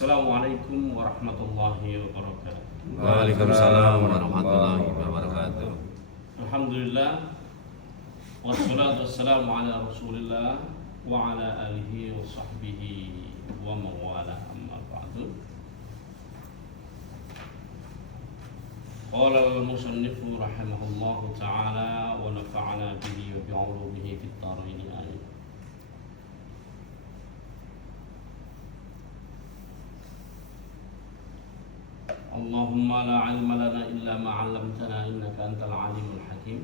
Assalamualaikum warahmatullahi wabarakatuh. Waalaikumsalam warahmatullahi wabarakatuh. Alhamdulillah, wassalatu wassalamu ala rasulillah wa ala alihi wa sahbihi wa mawala, amma ba'du. Qala al-musannifu rahimahullahu ta'ala wa nafa'ana bihi wa bi'ulumihi fit dharain amin. Allahumma la ilma lana illa ma 'allamtana innaka antal alimul hakim.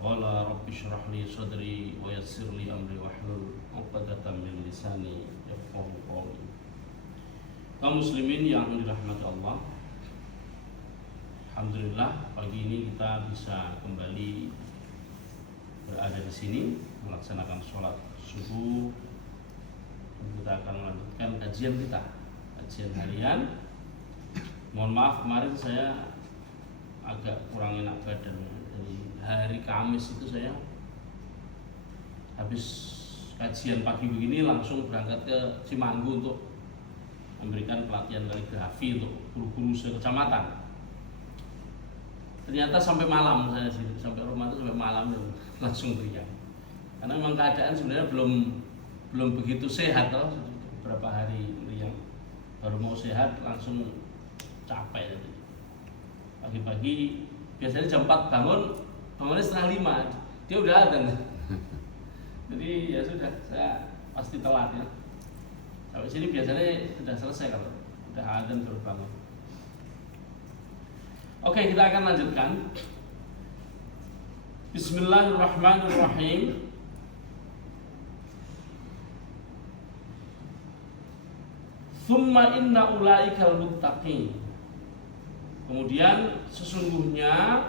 Qala rabbi shrah li sadri wa yassir li amri wahlul 'uqdatam min lisani yafqahu qawli. Kaum muslimin yang dirahmati Allah, alhamdulillah pagi ini kita bisa kembali berada di sini melaksanakan sholat subuh. Kita akan melanjutkan kajian harian. Mohon maaf kemarin saya agak kurang enak badan. Dari hari Kamis itu saya habis kajian pagi begini langsung berangkat ke Cimanggu untuk memberikan pelatihan kaligrafi untuk guru-guru sekecamatan. Ternyata sampai malam saya sampai rumah itu sampai malam langsung riang. Karena memang keadaan sebenarnya belum begitu sehat loh, beberapa hari riang. Baru mau sehat langsung capek tadi. Pagi-pagi biasanya jam 4 bangunnya setengah 5 dia udah ada. Jadi ya sudah, saya pasti telat ya. Sampai sini biasanya sudah selesai kalau udah adzan baru bangun. Oke, kita akan lanjutkan. Bismillahirrahmanirrahim. Tsumma inna ulaikal muttaqin. Kemudian sesungguhnya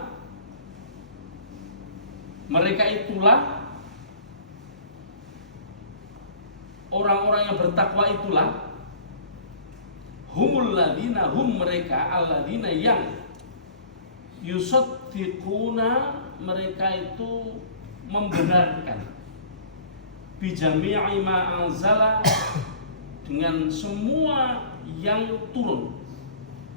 mereka itulah orang-orang yang bertakwa itulah humul ladina mereka alladzina yang yusaddiquna, mereka itu membenarkan bijami'i ma anzala, dengan semua yang turun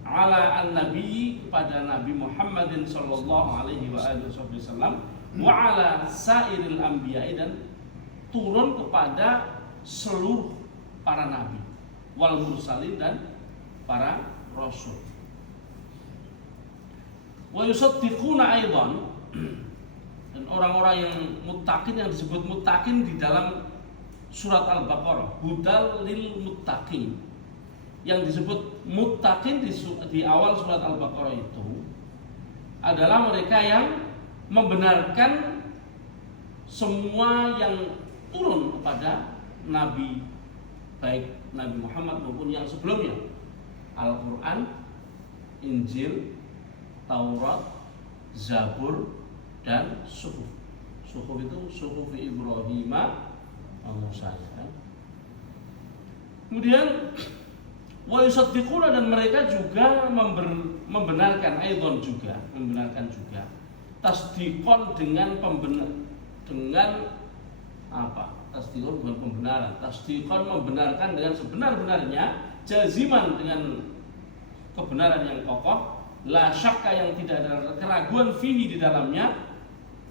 ala an-nabi, kepada Nabi Muhammadin sallallahu alaihi wasallam, wa ala sairil anbiya'i, dan turun kepada seluruh para nabi, wal mursalin, dan para rasul. Wa yusaddiquna aidan, dan orang-orang yang muttaqin, yang disebut muttaqin di dalam surat Al-Baqarah, hudal lil muttaqin. Yang disebut muttaqin di awal surat Al-Baqarah itu adalah mereka yang membenarkan semua yang turun kepada Nabi, baik Nabi Muhammad maupun yang sebelumnya, Al-Quran, Injil, Taurat, Zabur, dan Suhuf. Suhuf itu Suhuf Ibrahim Musa, kan? Kemudian wa yusaddiquna, dan mereka juga membenarkan aidan juga, membenarkan juga tasdiqon dengan tasdiqon bukan pembenaran, tasdiqon membenarkan dengan sebenar-benarnya, jaziman dengan kebenaran yang kokoh, la syakka yang tidak ada keraguan fihi di dalamnya,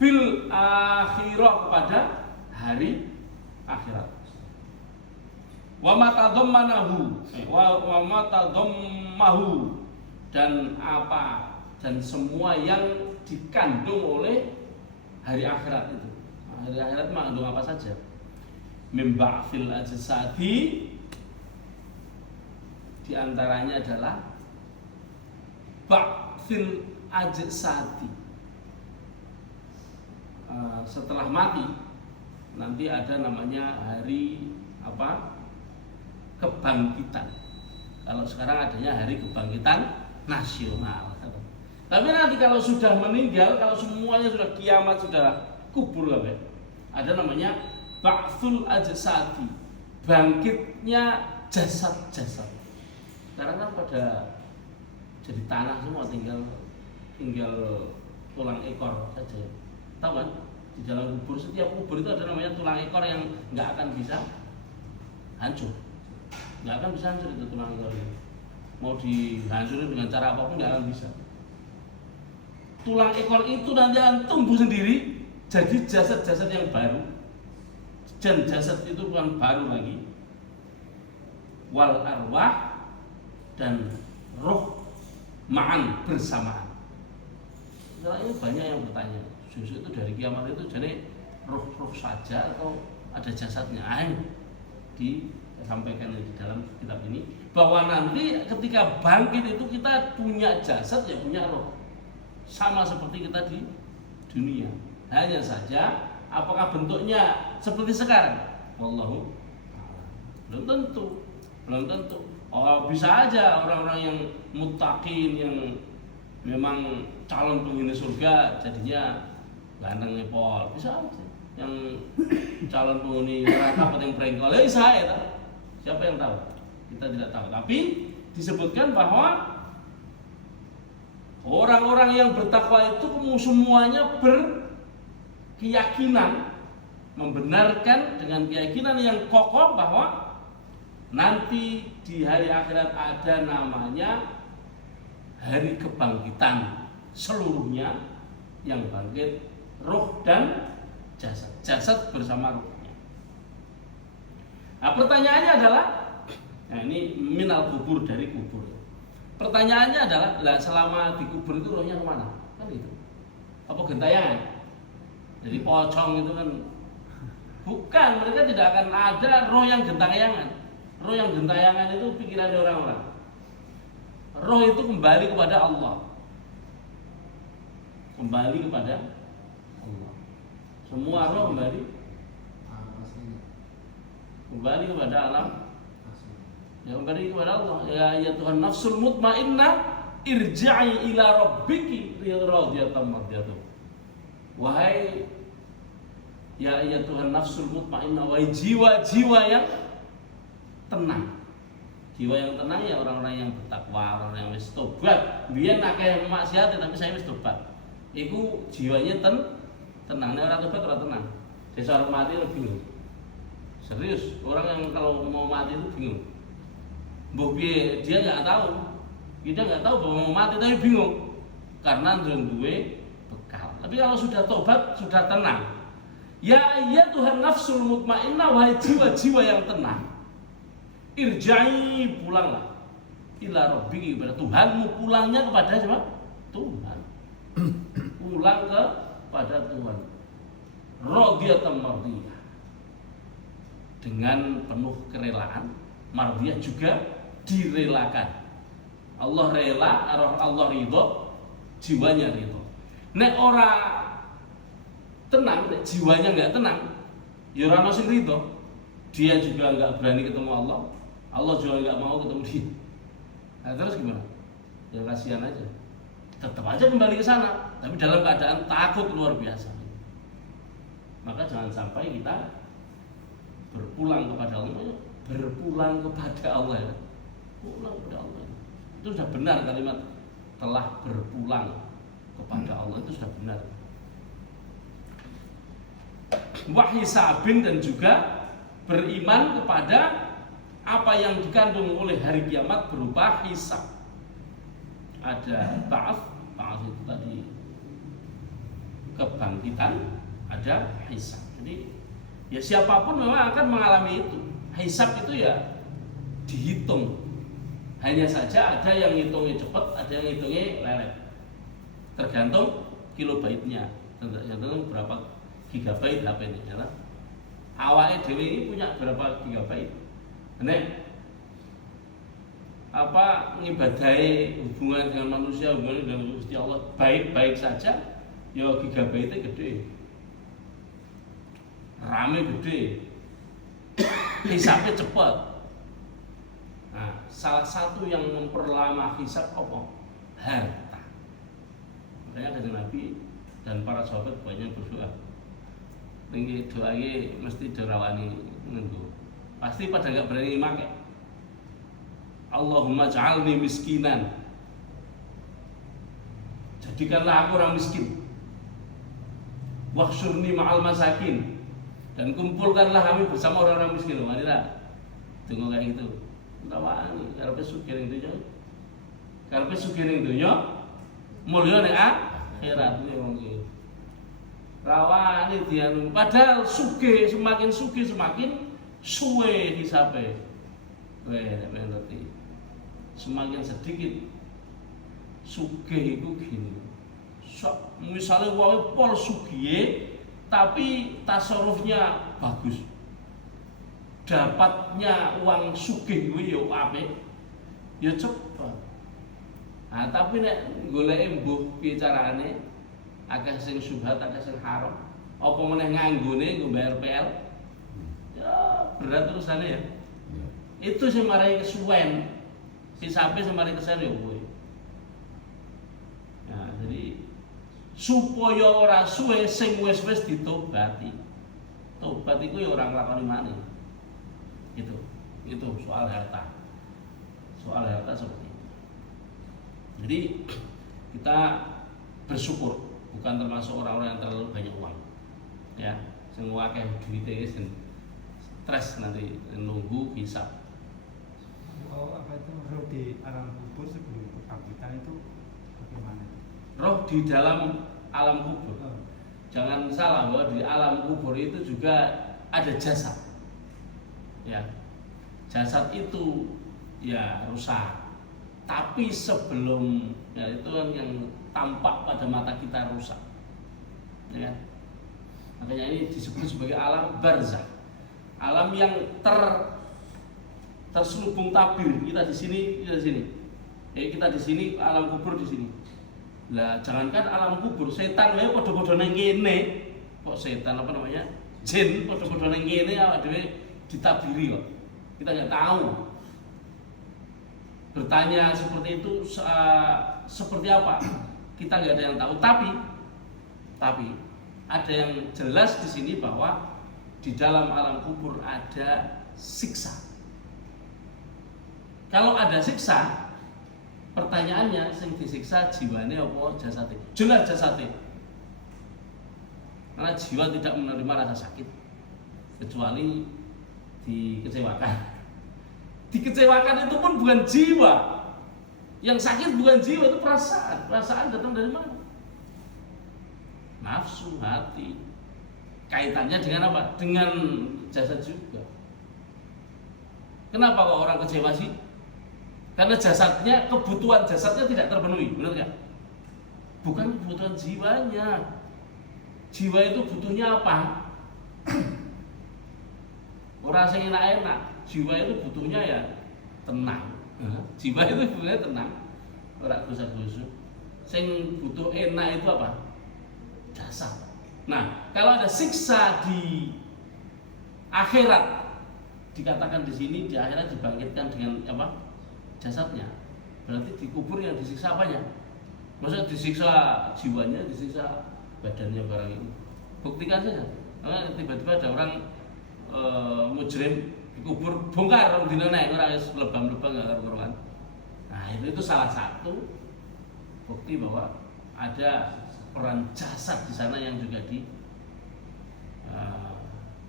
bil akhirah, kepada hari akhirat. Wa matadhammanahu wa matadhammahu, dan apa, dan semua yang dikandung oleh hari akhirat itu. Hari akhirat mengandung apa saja? Mim ba'fil ajsadi, di antaranya adalah ba'fil ajsadi, setelah mati nanti ada namanya hari kebangkitan. Kalau sekarang adanya hari kebangkitan nasional. Tapi nanti kalau sudah meninggal, kalau semuanya sudah kiamat, sudah kubur, ada namanya ba'tsul ajsadi, bangkitnya jasad-jasad. Sekarang kan pada jadi tanah semua, tinggal tulang ekor saja. Tahu kan? Di dalam kubur, setiap kubur itu ada namanya tulang ekor yang nggak akan bisa hancur. nggak akan bisa hancur itu tulang ekor itu. Mau dihancurin dengan cara apapun nggak akan bisa. Tulang ekor itu nanti akan tumbuh sendiri jadi jasad-jasad yang baru, dan jasad itu bukan baru lagi. Wal arwah, dan roh ma'an bersamaan. Setelah ini banyak yang bertanya, justru itu dari kiamat itu jadi roh-roh saja atau ada jasadnya? Ayo disampaikan di dalam kitab ini bahwa nanti ketika bangkit itu kita punya jasad ya punya roh, sama seperti kita di dunia. Hanya saja apakah bentuknya seperti sekarang? Wallahu belum tentu. Oh, bisa aja orang-orang yang muttaqin, yang memang calon penghuni surga jadinya ganteng ngepol, bisa aja. Yang calon penghuni neraka yang prengkol, ya saya tahu. Siapa yang tahu? Kita tidak tahu. Tapi disebutkan bahwa orang-orang yang bertakwa itu semuanya berkeyakinan, membenarkan dengan keyakinan yang kokoh bahwa nanti di hari akhirat ada namanya hari kebangkitan seluruhnya, yang bangkit roh dan jasad bersama rohnya. Nah, pertanyaannya adalah, nah ini minal kubur, dari kubur. Pertanyaannya adalah, lah selama di kubur itu rohnya kemana? Kan itu. Apa gentayangan? Jadi pocong itu kan bukan, mereka tidak akan ada roh yang gentayangan. Roh yang gentayangan itu pikiran orang-orang. Roh itu kembali kepada Allah. Kembali kepada Allah. Semua roh kembali kepada alam. Ya, kembali kepada Allah. Ya Tuhan nafsul mutmainnah irja'i ila rabbiki radiyatan mardiyatan. Wahai ya Tuhan nafsul mutmainnah, wahai jiwa-jiwa yang tenang. Jiwa yang tenang ya orang-orang yang bertakwa, orang yang wis tobat. Biyen akeh maksiat tapi saya wis tobat. Iku jiwanya tenang. Nek ora tobat ora tenang. Desa orang mati lebih bingung. Serius, orang yang kalau mau mati itu bingung. Mbok piye dia enggak tahu. Dia enggak tahu bahwa mau mati tapi bingung. Karena duwe bekal. Tapi kalau sudah tobat, sudah tenang. Ya Tuhan nafsul mutmainnah, wahai jiwa-jiwa yang tenang. Irja'i, pulanglah ila rabbiki, kepada Tuhanmu. Pulangnya kepada siapa? Tuhan. Pulang kepada Tuhan. Radiyatan mardiyah, dengan penuh kerelaan. Mardiyah juga direlakan. Allah rela, Allah ridho, jiwanya ridho. Nek ora tenang, nek jiwanya enggak tenang, ya ora ono sing ridho. Dia juga enggak berani ketemu Allah. Allah juga nggak mau ketemu dia. Nah, terus gimana? Ya kasihan aja. Tetap aja kembali ke sana, tapi dalam keadaan takut luar biasa. Maka jangan sampai kita berpulang kepada Allah, berpulang kepada Allah ya. Pulang kepada Allah. Itu sudah benar kalimat telah berpulang kepada Allah, itu sudah benar. Wahisabin, dan juga beriman kepada apa yang dikandung oleh hari kiamat berupa hisab. Ada ba'ats itu tadi kebangkitan, ada hisab. Jadi ya siapapun memang akan mengalami itu. Hisab itu ya dihitung. Hanya saja ada yang ngitungnya cepat, ada yang ngitungnya lelet. Tergantung kilobaitnya, tergantung berapa gigabyte HP ini, ya. Awake dhewe ini punya berapa gigabyte? Nek ngibadahi hubungan dengan manusia, hubungan dengan Gusti Allah baik-baik saja, ya gigabyte gede, rame gede, hisabnya cepat. Nah, salah satu yang memperlama hisab apa? Harta. Makanya dari Nabi dan para sahabat banyak berdoa. Tinggi doa ini mesti dirawani nunggu. Pasti pada nggak berani pakai. Allahumma ja'alni miskinan. Jadikanlah aku orang miskin. Wahsyurni ma'al masakin. Dan kumpulkanlah kami bersama orang-orang miskin. Wanita, tunggu kayak gitu. Rawani karepe sugih ning donya. Karepe sugih ning donya mulya ning akhirat kuwi wong iki. Rawani dianu padahal sugih semakin suwe hisabe. Ngerti. Semakin sedikit sugih iku gini. Misalnya wong pol sugih tapi tasarufnya bagus. Dapatnya uang sugih kuwi ya apik. Ya cepet. Nah, tapi nek goleke mbuh piye carane akeh sing syubhat, akeh sing haram. Apa meneh nganggone nggo bayar PL? Ya berat terusane ya. Itu sing marai kesuwen. Hisabe sing marai kesuwen ya kuwi. Nah, jadi supaya ora suwe sing wis-wis ditobati. Tobat iku ya ora nglakoni maneh. Itu soal harta seperti itu. Jadi kita bersyukur bukan termasuk orang-orang yang terlalu banyak uang ya, semua akeh duite wis stres nanti nunggu hisab. Apa itu roh di alam kubur sebelum kebangkitan itu bagaimana? Roh di dalam alam kubur. Jangan salah bahwa di alam kubur itu juga ada jasad. Ya, jasad itu ya rusak. Tapi sebelum ya itu yang tampak pada mata kita rusak. Ya. Makanya ini disebut sebagai alam barzakh. Alam yang terselubung tabir. Kita di sini. Kita di sini, alam kubur di sini. Lah jangankan alam kubur, setan wae padha-padha nang kene. Kok setan apa namanya? Jin padha-padha nang kene awake dhewe ditabiri kok. Kita nggak tahu. Bertanya seperti itu seperti apa? Kita nggak ada yang tahu. Tapi ada yang jelas di sini bahwa di dalam alam kubur ada siksa. Kalau ada siksa, pertanyaannya sing disiksa jiwane apa jasate? Jelas jasate. Karena jiwa tidak menerima rasa sakit kecuali dikecewakan. Dikecewakan itu pun bukan jiwa. Yang sakit bukan jiwa, itu perasaan. Perasaan datang dari mana? Nafsu, hati. Kaitannya dengan apa? Dengan jasad juga. Kenapa kok orang kecewa sih? Karena jasadnya, kebutuhan jasadnya tidak terpenuhi, benar nggak? Bukan kebutuhan jiwanya. Jiwa itu butuhnya apa? Orang yang enak-enak, jiwa itu butuhnya ya tenang. Jiwa itu butuhnya tenang, orang gosok-gosok. Yang butuh enak itu apa? Jasad. Nah, kalau ada siksa di akhirat, dikatakan di sini di akhirat dibangkitkan dengan apa? Jasadnya. Berarti dikubur yang disiksa apanya? Maksudnya disiksa jiwanya, disiksa badannya barang ini. Buktikan saja. Karena tiba-tiba ada orang mujrim dikubur bongkar orang dina naik orang lebam-lebam enggak karuan. Nah, itu salah satu bukti bahwa ada peran jasad di sana yang juga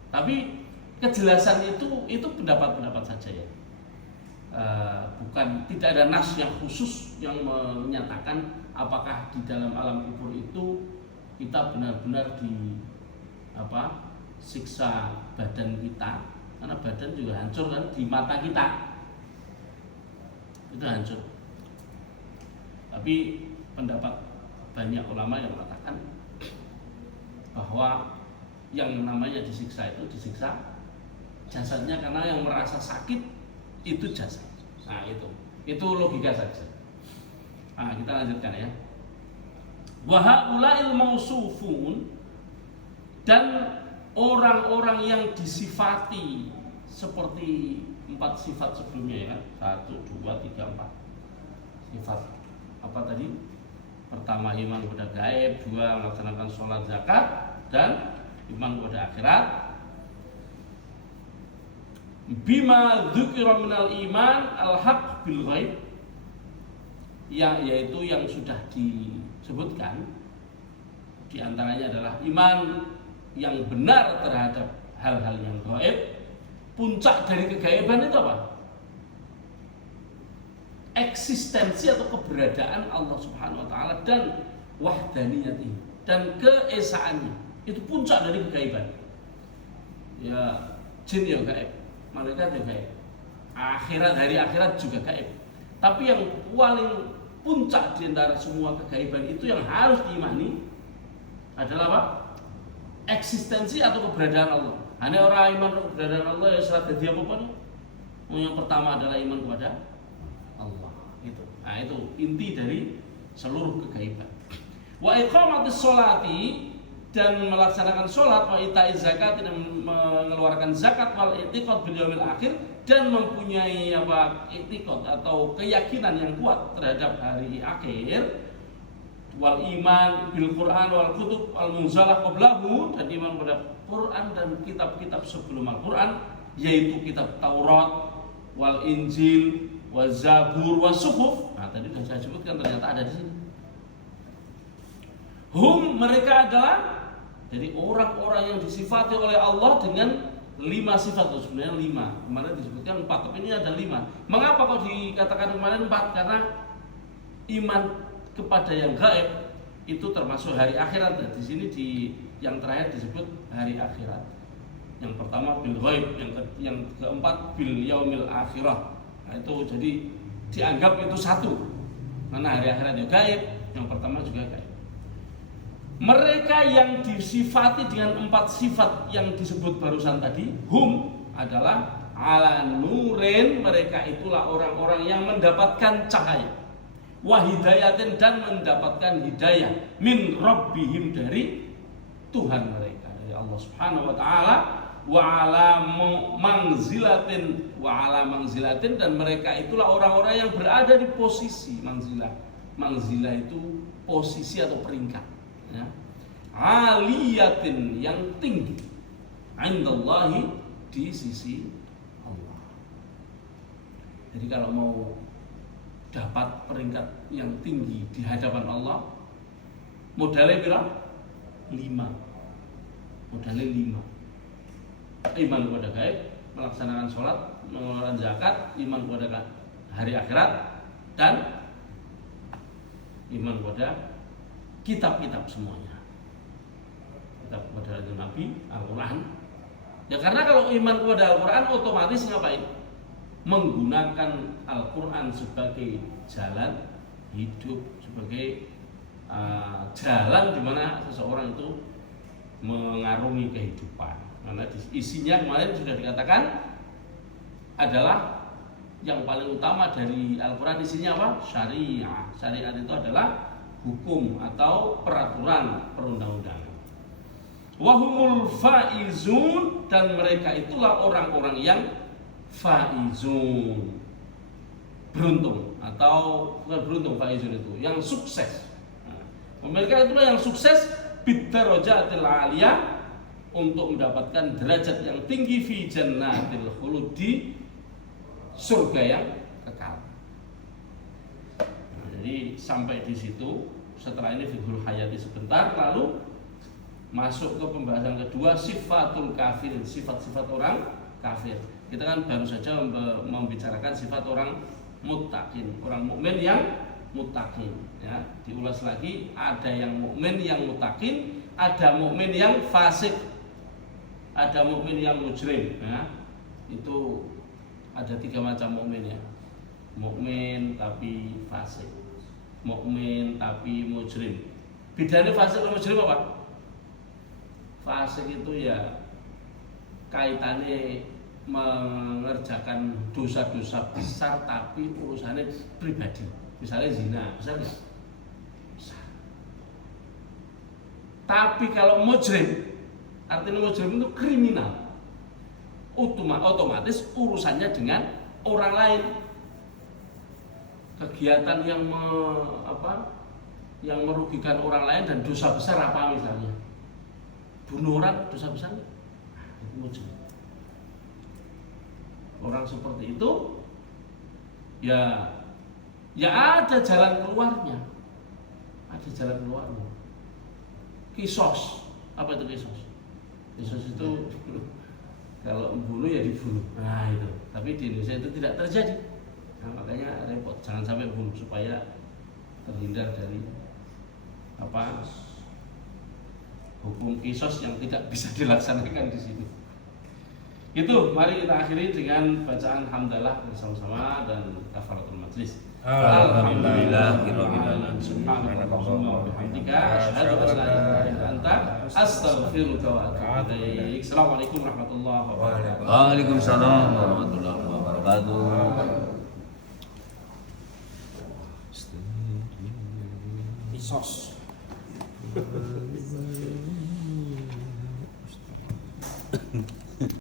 tapi kejelasan itu pendapat-pendapat saja ya. Bukan, tidak ada nas yang khusus yang menyatakan apakah di dalam alam kubur itu kita benar-benar siksa badan kita, karena badan juga hancur kan di mata kita, itu hancur. Tapi pendapat banyak ulama yang mengatakan bahwa yang namanya disiksa itu disiksa jasadnya, karena yang merasa sakit itu jasad. Nah, itu logika saja. Nah, kita lanjutkan ya. Wa haula'il mausufun, dan orang-orang yang disifati seperti 4 sifat sebelumnya ya kan, 1, 2, 3, 4 sifat. Apa tadi? Pertama iman kepada gaib, 2 melaksanakan sholat zakat, dan iman kepada akhirat. Bima dzukira minal iman al-haq bil ghaib, yaitu yang sudah disebutkan, di antaranya adalah iman yang benar terhadap hal-hal yang gaib. Puncak dari kegaiban itu apa? eksistensi atau keberadaan Allah Subhanahu wa taala dan wahdaniyati dan keesaannya. Itu puncak dari kegaiban. Ya, jin ya gaib, malaikat ya gaib. Akhirat, hari akhirat juga gaib. Tapi yang paling puncak di antara semua kegaiban itu yang harus diimani adalah apa? Eksistensi atau keberadaan Allah. Hanya orang iman keberadaan Allah ya serat jadi apa-apa nih? Yang pertama adalah iman kepada Allah. Nah, itu inti dari seluruh kegaiban. Wa iqamatis sholati, dan melaksanakan sholat, wa ita'iz zakat, dan mengeluarkan zakat, wal i'tiqad bil yaumil akhir, dan mempunyai apa i'tiqad atau keyakinan yang kuat terhadap hari akhir, wal iman bil Quran wal kutub al munzalah qablahu, dan iman pada Quran dan kitab-kitab sebelum Al-Quran, yaitu kitab Taurat, wal Injil, wal Zabur, wal Suhuf. Nah, tadi sudah saya sebutkan, ternyata ada di sini. Hum, mereka adalah, jadi orang-orang yang disifati oleh Allah dengan 5 sifat. Itu sebenarnya 5. Kemarin disebutkan 4, tapi ini ada 5. Mengapa kok dikatakan kemarin 4? Karena iman kepada yang gaib itu termasuk hari akhirat. Di sini yang terakhir disebut hari akhirat. Yang pertama bil ghaib, yang keempat bil yaumil akhirah. Nah, itu jadi dianggap itu satu. Karena hari akhirat juga gaib, yang pertama juga gaib. Mereka yang disifati dengan 4 sifat yang disebut barusan tadi, hum adalah ala nurin, mereka itulah orang-orang yang mendapatkan cahaya, wahidayatin, dan mendapatkan hidayah, min rabbihim, dari Tuhan mereka, dari Allah Subhanahu wa taala, wa ala mangzilatin, dan mereka itulah orang-orang yang berada di posisi manzilah. Manzilah itu posisi atau peringkat, ya. Aliyatin, yang tinggi, indallahi, di sisi Allah. Jadi kalau mau dapat peringkat yang tinggi di hadapan Allah, modalnya berapa? 5. Modalnya 5. Iman kepada gaib, melaksanakan sholat, mengeluarkan zakat, iman kepada hari akhirat, dan iman kepada kitab-kitab semuanya. Kitab kepada Nabi, Al-Quran. Ya, karena kalau iman kepada Al-Quran otomatis ngapain? Menggunakan Al-Quran sebagai jalan hidup, sebagai jalan di mana seseorang itu mengarungi kehidupan. Karena isinya kemarin sudah dikatakan adalah yang paling utama dari Al-Quran, isinya apa? Syariah. Syariat itu adalah hukum atau peraturan perundang-undangan. Wahumul faizun, dan mereka itulah orang-orang yang faizun, beruntung, atau bukan beruntung, faizun itu yang sukses. Mereka itulah yang sukses bidarajatil aliyah, untuk mendapatkan derajat yang tinggi fi jannatil khulud, di surga yang kekal. Nah, jadi sampai di situ. Setelah ini fiqhul hayati sebentar, lalu masuk ke pembahasan kedua, sifatul kafirin, sifat-sifat orang kafir. Kita kan baru saja membicarakan sifat orang muttaqin, orang mukmin yang muttaqin, ya. Diulas lagi, ada yang mukmin yang muttaqin, ada mukmin yang fasik, ada mukmin yang mujrim, ya. Itu ada 3 macam mukmin, ya. Mukmin tapi fasik, mukmin tapi mujrim. Bedanya fasik dan mujrim apa? Fasik itu ya kaitannya mengerjakan dosa-dosa besar tapi urusannya pribadi. Misalnya zina, besar nggak? Besar. Tapi kalau mujrim, artinya mujrim itu kriminal, otomatis urusannya dengan orang lain. Kegiatan yang yang merugikan orang lain dan dosa besar apa misalnya? Bunuh orang, dosa besar? Itu mujrim. Orang seperti itu ya ada jalan keluarnya. Ada jalan keluarnya. Kisos. Apa itu kisos? Kisos itu kalau membunuh ya dibunuh. Nah itu. Tapi di Indonesia itu tidak terjadi. Nah, makanya repot, jangan sampai bunuh supaya terhindar dari hukum kisos yang tidak bisa dilaksanakan di sini. Itu, mari kita akhiri dengan bacaan hamdalah bersama-sama dan kafaratul majlis. Alhamdulillahirabbil alamin. Subhanallahumma wa bihamdika asyhadu an la ilaha illa anta astaghfiruka wa atubu ilaik. Assalamualaikum warahmatullahi wabarakatuh. Waalaikumsalam warahmatullahi wabarakatuh. Kisos.